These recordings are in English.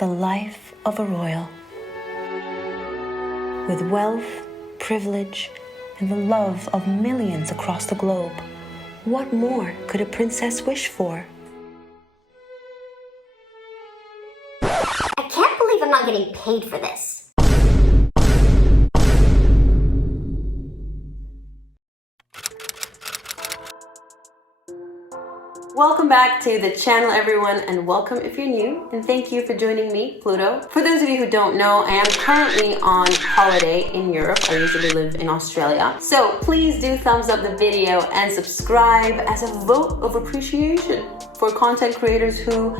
the life of a royal. With wealth, privilege, and the love of millions across the globe, what more could a princess wish for? I can't believe I'm not getting paid for this. Welcome back to the channel, everyone, and welcome if you're new, and thank you for joining me, Pluto. For those of you who don't know, I am currently on holiday in Europe. I usually live in Australia. So please do thumbs up the video and subscribe as a vote of appreciation for content creators who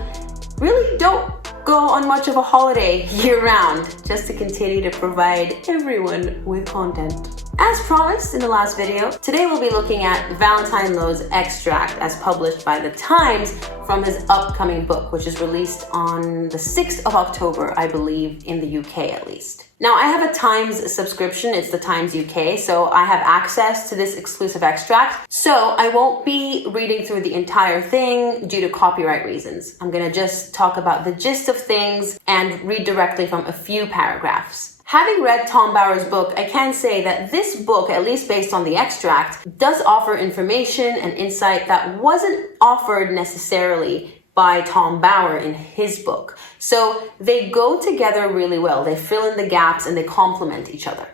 really don't go on much of a holiday year-round, just to continue to provide everyone with content. As promised in the last video, today we'll be looking at Valentine Lowe's extract as published by The Times from his upcoming book, which is released on the 6th of October, I believe, in the UK at least. Now, I have a Times subscription, it's the Times UK, so I have access to this exclusive extract. So I won't be reading through the entire thing due to copyright reasons. I'm gonna just talk about the gist of things and read directly from a few paragraphs. Having read Tom Bower's book, I can say that this book, at least based on the extract, does offer information and insight that wasn't offered necessarily by Tom Bower in his book. So they go together really well. They fill in the gaps and they complement each other.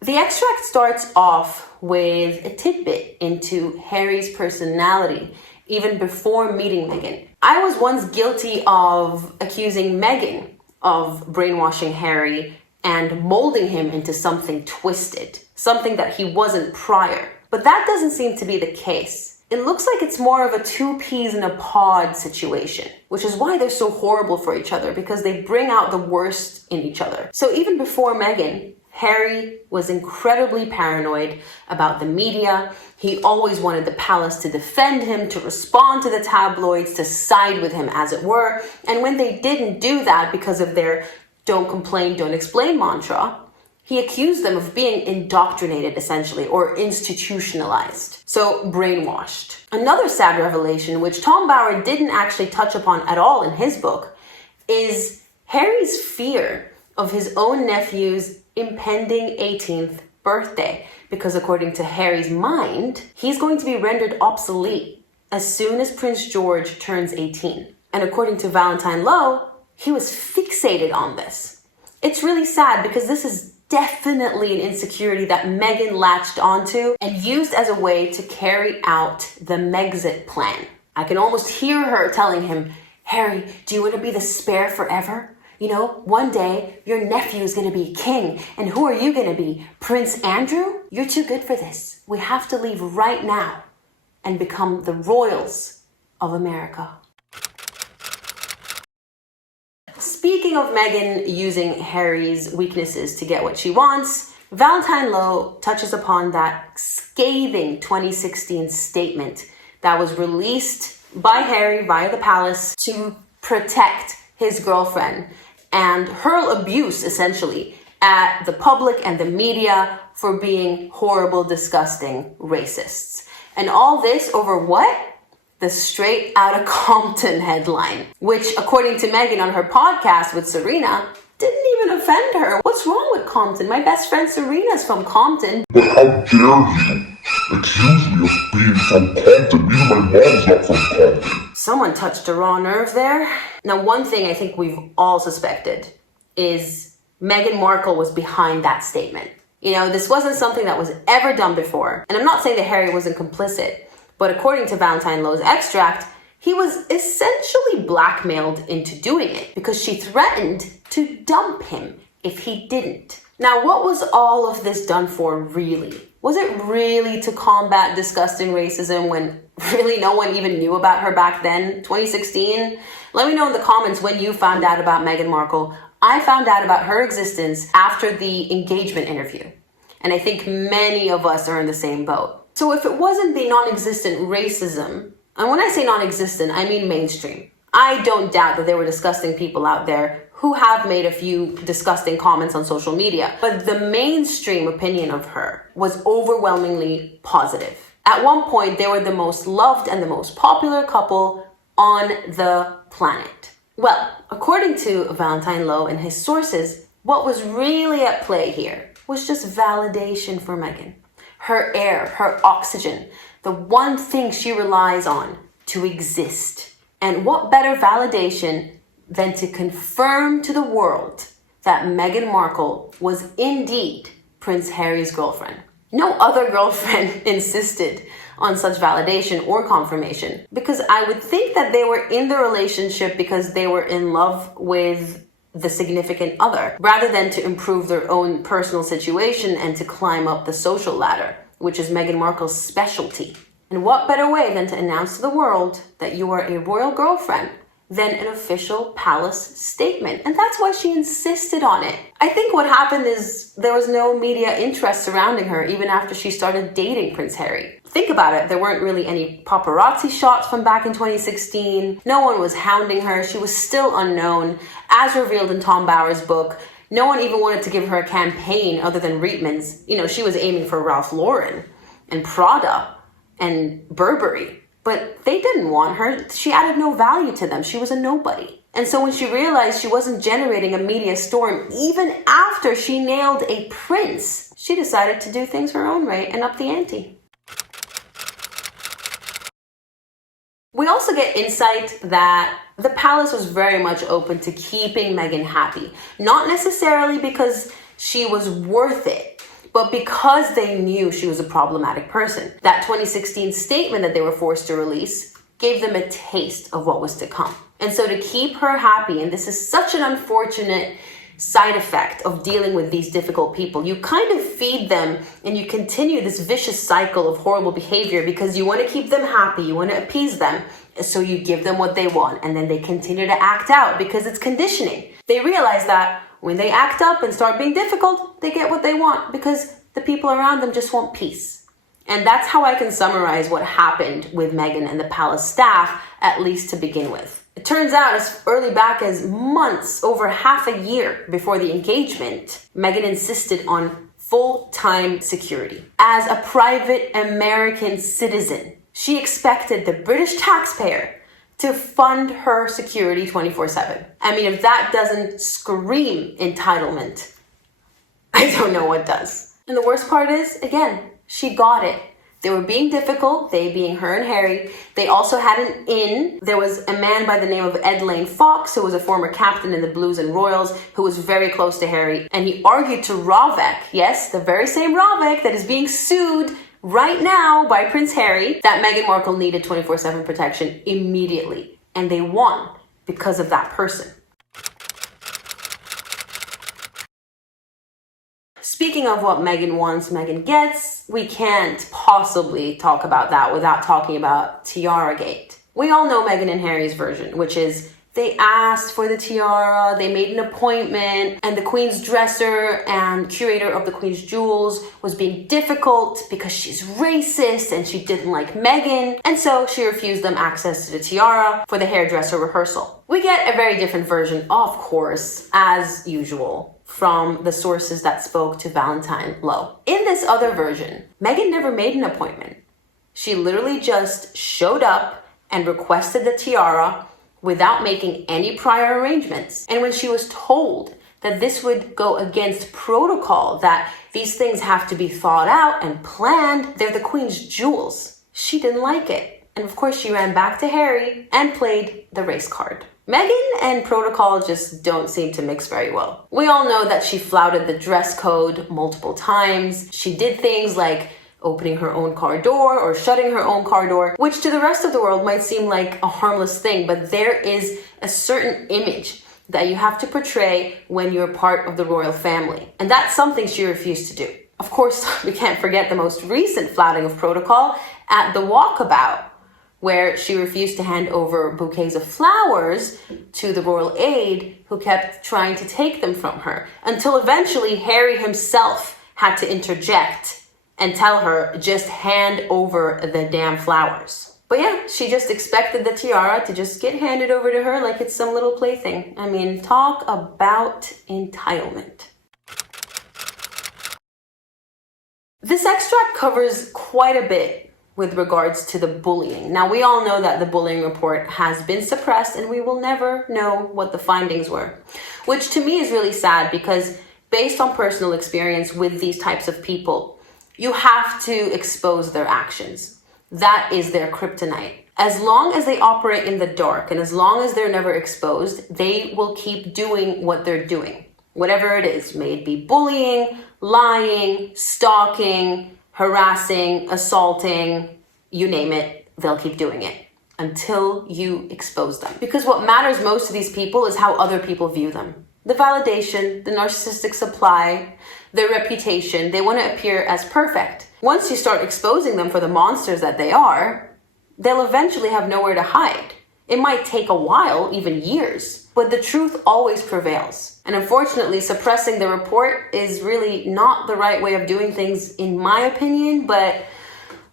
The extract starts off with a tidbit into Harry's personality, even before meeting Meghan. I was once guilty of accusing Meghan of brainwashing Harry and molding him into something twisted, something that he wasn't prior. But that doesn't seem to be the case. It looks like it's more of a two peas in a pod situation, which is why they're so horrible for each other, because they bring out the worst in each other. So even before Meghan, Harry was incredibly paranoid about the media. He always wanted the palace to defend him, to respond to the tabloids, to side with him, as it were. And when they didn't do that because of their don't complain, don't explain mantra, he accused them of being indoctrinated, essentially, or institutionalized. So brainwashed. Another sad revelation, which Tom Bower didn't actually touch upon at all in his book, is Harry's fear of his own nephew's impending 18th birthday, because according to Harry's mind, he's going to be rendered obsolete as soon as Prince George turns 18. And according to Valentine Lowe, he was fixated on this. It's really sad because this is definitely an insecurity that Meghan latched onto and used as a way to carry out the Megxit plan. I can almost hear her telling him, "Harry, do you want to be the spare forever? You know, one day your nephew is going to be king, and who are you going to be? Prince Andrew? You're too good for this. We have to leave right now and become the royals of America." Speaking of Meghan using Harry's weaknesses to get what she wants, Valentine Lowe touches upon that scathing 2016 statement that was released by Harry via the palace to protect his girlfriend and hurl abuse, essentially, at the public and the media for being horrible, disgusting racists. And all this over what? The Straight Outta Compton headline, which, according to Meghan on her podcast with Serena, didn't even offend her. What's wrong with Compton? My best friend Serena's from Compton. But how dare you accuse me of being from Compton? Even my mom's not from Compton. Someone touched a raw nerve there. Now, one thing I think we've all suspected is Meghan Markle was behind that statement. You know, this wasn't something that was ever done before. And I'm not saying that Harry wasn't complicit, but according to Valentine Lowe's extract, he was essentially blackmailed into doing it because she threatened to dump him if he didn't. Now, what was all of this done for, really? Was it really to combat disgusting racism when really no one even knew about her back then, 2016? Let me know in the comments when you found out about Meghan Markle. I found out about her existence after the engagement interview. And I think many of us are in the same boat. So if it wasn't the non-existent racism, and when I say non-existent, I mean mainstream. I don't doubt that there were disgusting people out there who have made a few disgusting comments on social media, but the mainstream opinion of her was overwhelmingly positive. At one point, they were the most loved and the most popular couple on the planet. Well, according to Valentine Lowe and his sources, what was really at play here was just validation for Meghan. Her air, her oxygen, the one thing she relies on to exist. And what better validation than to confirm to the world that Meghan Markle was indeed Prince Harry's girlfriend. No other girlfriend insisted on such validation or confirmation, because I would think that they were in the relationship because they were in love with the significant other, rather than to improve their own personal situation and to climb up the social ladder, which is Meghan Markle's specialty. And what better way than to announce to the world that you are a royal girlfriend than an official palace statement? And that's why she insisted on it. I think what happened is there was no media interest surrounding her even after she started dating Prince Harry. Think about it, there weren't really any paparazzi shots from back in 2016. No one was hounding her. She was still unknown. As revealed in Tom Bower's book, no one even wanted to give her a campaign other than Reitman's. You know, she was aiming for Ralph Lauren and Prada and Burberry. But they didn't want her. She added no value to them. She was a nobody. And so when she realized she wasn't generating a media storm, even after she nailed a prince, she decided to do things her own way and up the ante. We also get insight that the palace was very much open to keeping Meghan happy. Not necessarily because she was worth it, but because they knew she was a problematic person. That 2016 statement that they were forced to release gave them a taste of what was to come. And so to keep her happy, and this is such an unfortunate side effect of dealing with these difficult people, you kind of feed them and you continue this vicious cycle of horrible behavior because you want to keep them happy, you want to appease them, so you give them what they want, and then they continue to act out because it's conditioning. They realize that when they act up and start being difficult, they get what they want because the people around them just want peace. And that's how I can summarize what happened with Meghan and the palace staff, at least to begin with. It turns out as early back as months, over half a year before the engagement, Meghan insisted on full-time security. As a private American citizen, she expected the British taxpayer to fund her security 24/7. I mean, if that doesn't scream entitlement, I don't know what does. And the worst part is, again, she got it. They were being difficult, they being her and Harry. They also had an in. There was a man by the name of Ed Lane Fox, who was a former captain in the Blues and Royals, who was very close to Harry. And he argued to Ravek, yes, the very same Ravek that is being sued right now by Prince Harry, that Meghan Markle needed 24/7 protection immediately. And they won because of that person. Speaking of what Meghan wants, Meghan gets, we can't possibly talk about that without talking about Tiara Gate. We all know Meghan and Harry's version, which is they asked for the tiara, they made an appointment, and the Queen's dresser and curator of the Queen's jewels was being difficult because she's racist and she didn't like Meghan, and so she refused them access to the tiara for the hairdresser rehearsal. We get a very different version, of course, as usual, from the sources that spoke to Valentine Lowe. In this other version, Meghan never made an appointment. She literally just showed up and requested the tiara without making any prior arrangements. And when she was told that this would go against protocol, that these things have to be thought out and planned, they're the Queen's jewels, she didn't like it. And of course, she ran back to Harry and played the race card. Meghan and protocol just don't seem to mix very well. We all know that she flouted the dress code multiple times. She did things like opening her own car door or shutting her own car door, which to the rest of the world might seem like a harmless thing, but there is a certain image that you have to portray when you're part of the royal family. And that's something she refused to do. Of course, we can't forget the most recent flouting of protocol at the walkabout, where she refused to hand over bouquets of flowers to the royal aide who kept trying to take them from her, until eventually Harry himself had to interject and tell her, just hand over the damn flowers. But yeah, she just expected the tiara to just get handed over to her like it's some little plaything. I mean, talk about entitlement. This extract covers quite a bit with regards to the bullying. Now, we all know that the bullying report has been suppressed and we will never know what the findings were, which to me is really sad because based on personal experience with these types of people, you have to expose their actions. That is their kryptonite. As long as they operate in the dark and as long as they're never exposed, they will keep doing what they're doing. Whatever it is, may it be bullying, lying, stalking, harassing, assaulting, you name it, they'll keep doing it until you expose them. Because what matters most to these people is how other people view them. The validation, the narcissistic supply, their reputation, they want to appear as perfect. Once you start exposing them for the monsters that they are, they'll eventually have nowhere to hide. It might take a while, even years, but the truth always prevails. And unfortunately, suppressing the report is really not the right way of doing things, in my opinion, but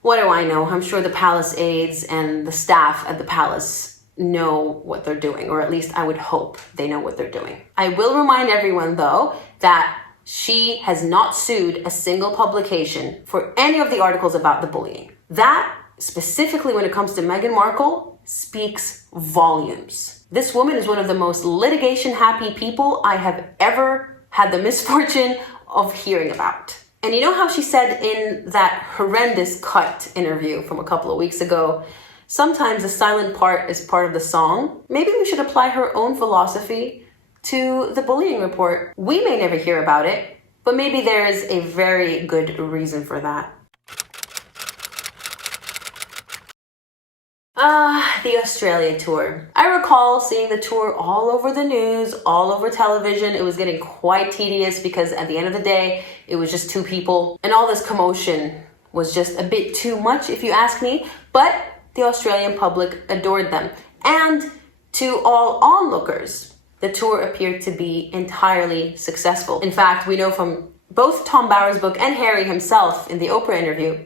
what do I know? I'm sure the palace aides and the staff at the palace know what they're doing, or at least I would hope they know what they're doing. I will remind everyone, though, that she has not sued a single publication for any of the articles about the bullying. That, specifically when it comes to Meghan Markle, speaks volumes. This woman is one of the most litigation-happy people I have ever had the misfortune of hearing about. And you know how she said in that horrendous cut interview from a couple of weeks ago, sometimes the silent part is part of the song? Maybe we should apply her own philosophy to the bullying report. We may never hear about it, but maybe there is a very good reason for that. The Australia tour. I recall seeing the tour all over the news, all over television. It was getting quite tedious because at the end of the day, it was just two people. And all this commotion was just a bit too much, if you ask me. But the Australian public adored them. And to all onlookers, the tour appeared to be entirely successful. In fact, we know from both Tom Bower's book and Harry himself in the Oprah interview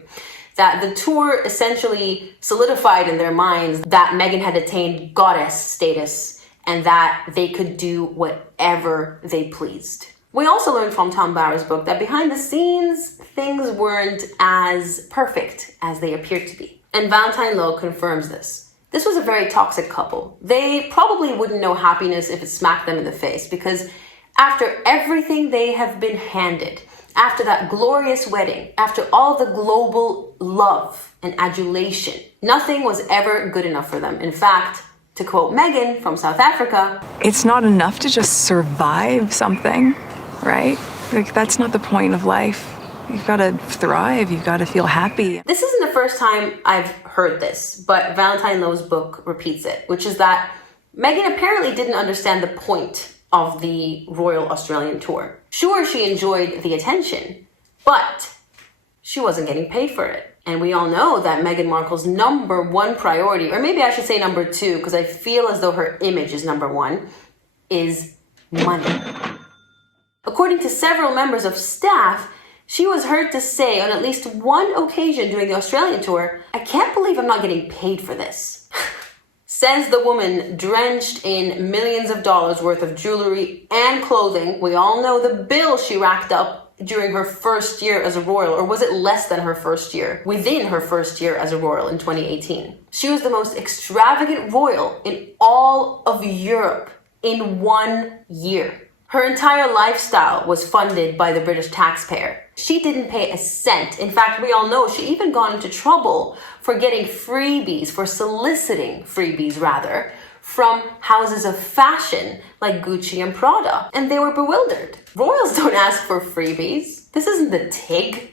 that the tour essentially solidified in their minds that Meghan had attained goddess status and that they could do whatever they pleased. We also learned from Tom Bower's book that behind the scenes, things weren't as perfect as they appeared to be. And Valentine Lowe confirms this. This was a very toxic couple. They probably wouldn't know happiness if it smacked them in the face because after everything they have been handed, after that glorious wedding, after all the global love and adulation, nothing was ever good enough for them. In fact, to quote Meghan from South Africa, it's not enough to just survive something, right? Like, that's not the point of life. You've got to thrive. You've got to feel happy. This isn't the first time I've heard this, but Valentine Lowe's book repeats it, which is that Meghan apparently didn't understand the point of the Royal Australian tour. Sure, she enjoyed the attention, but she wasn't getting paid for it. And we all know that Meghan Markle's number one priority, or maybe I should say number two, because I feel as though her image is number one, is money. According to several members of staff, she was heard to say on at least one occasion during the Australian tour, "I can't believe I'm not getting paid for this." Says the woman drenched in millions of dollars worth of jewelry and clothing. We all know the bill she racked up during her first year as a royal, or was it less than her first year? Within her first year as a royal in 2018. She was the most extravagant royal in all of Europe in 1 year. Her entire lifestyle was funded by the British taxpayer. She didn't pay a cent. In fact, we all know she even got into trouble for getting freebies, for soliciting freebies rather, from houses of fashion like Gucci and Prada. And they were bewildered. Royals don't ask for freebies. This isn't the TIG.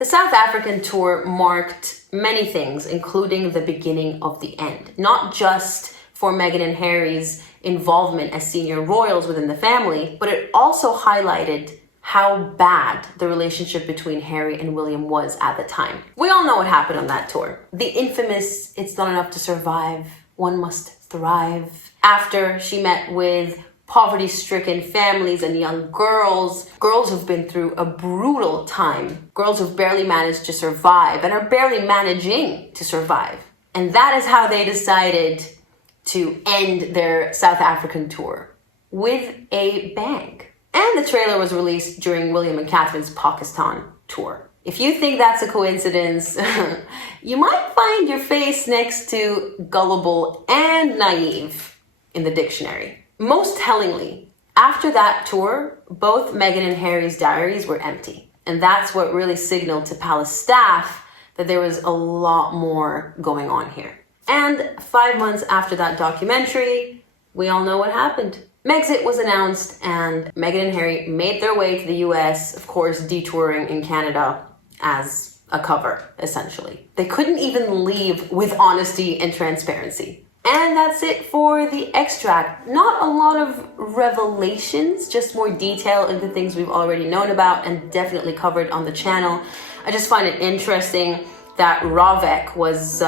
The South African tour marked many things, including the beginning of the end. Not just for Meghan and Harry's involvement as senior royals within the family, but it also highlighted how bad the relationship between Harry and William was at the time. We all know what happened on that tour. The infamous, "It's not enough to survive, one must thrive." After she met with poverty-stricken families and young girls who've been through a brutal time, girls who've barely managed to survive and are barely managing to survive. And that is how they decided to end their South African tour, with a bang. And the trailer was released during William and Catherine's Pakistan tour. If you think that's a coincidence, you might find your face next to gullible and naive in the dictionary. Most tellingly, after that tour, both Meghan and Harry's diaries were empty. And that's what really signaled to palace staff that there was a lot more going on here. And 5 months after that documentary, we all know what happened. Megxit was announced and Meghan and Harry made their way to the US, of course, detouring in Canada as a cover, essentially. They couldn't even leave with honesty and transparency. And that's it for the extract. Not a lot of revelations, just more detail into things we've already known about and definitely covered on the channel. I just find it interesting that Ravek was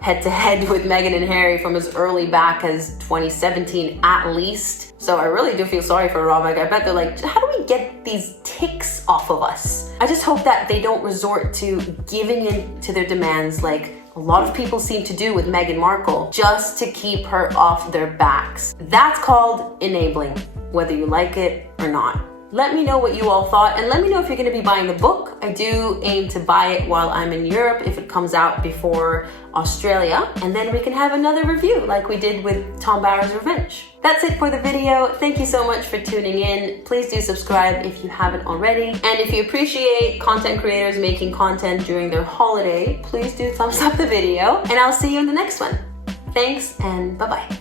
head-to-head with Meghan and Harry from as early back as 2017 at least. So I really do feel sorry for Ravek. I bet they're like, how do we get these ticks off of us? I just hope that they don't resort to giving in to their demands like a lot of people seem to do with Meghan Markle just to keep her off their backs. That's called enabling, whether you like it or not. Let me know what you all thought, and let me know if you're going to be buying the book. I do aim to buy it while I'm in Europe if it comes out before Australia, and then we can have another review like we did with Tom Bower's Revenge. That's it for the video. Thank you so much for tuning in. Please do subscribe if you haven't already. And if you appreciate content creators making content during their holiday, please do thumbs up the video, and I'll see you in the next one. Thanks, and bye-bye.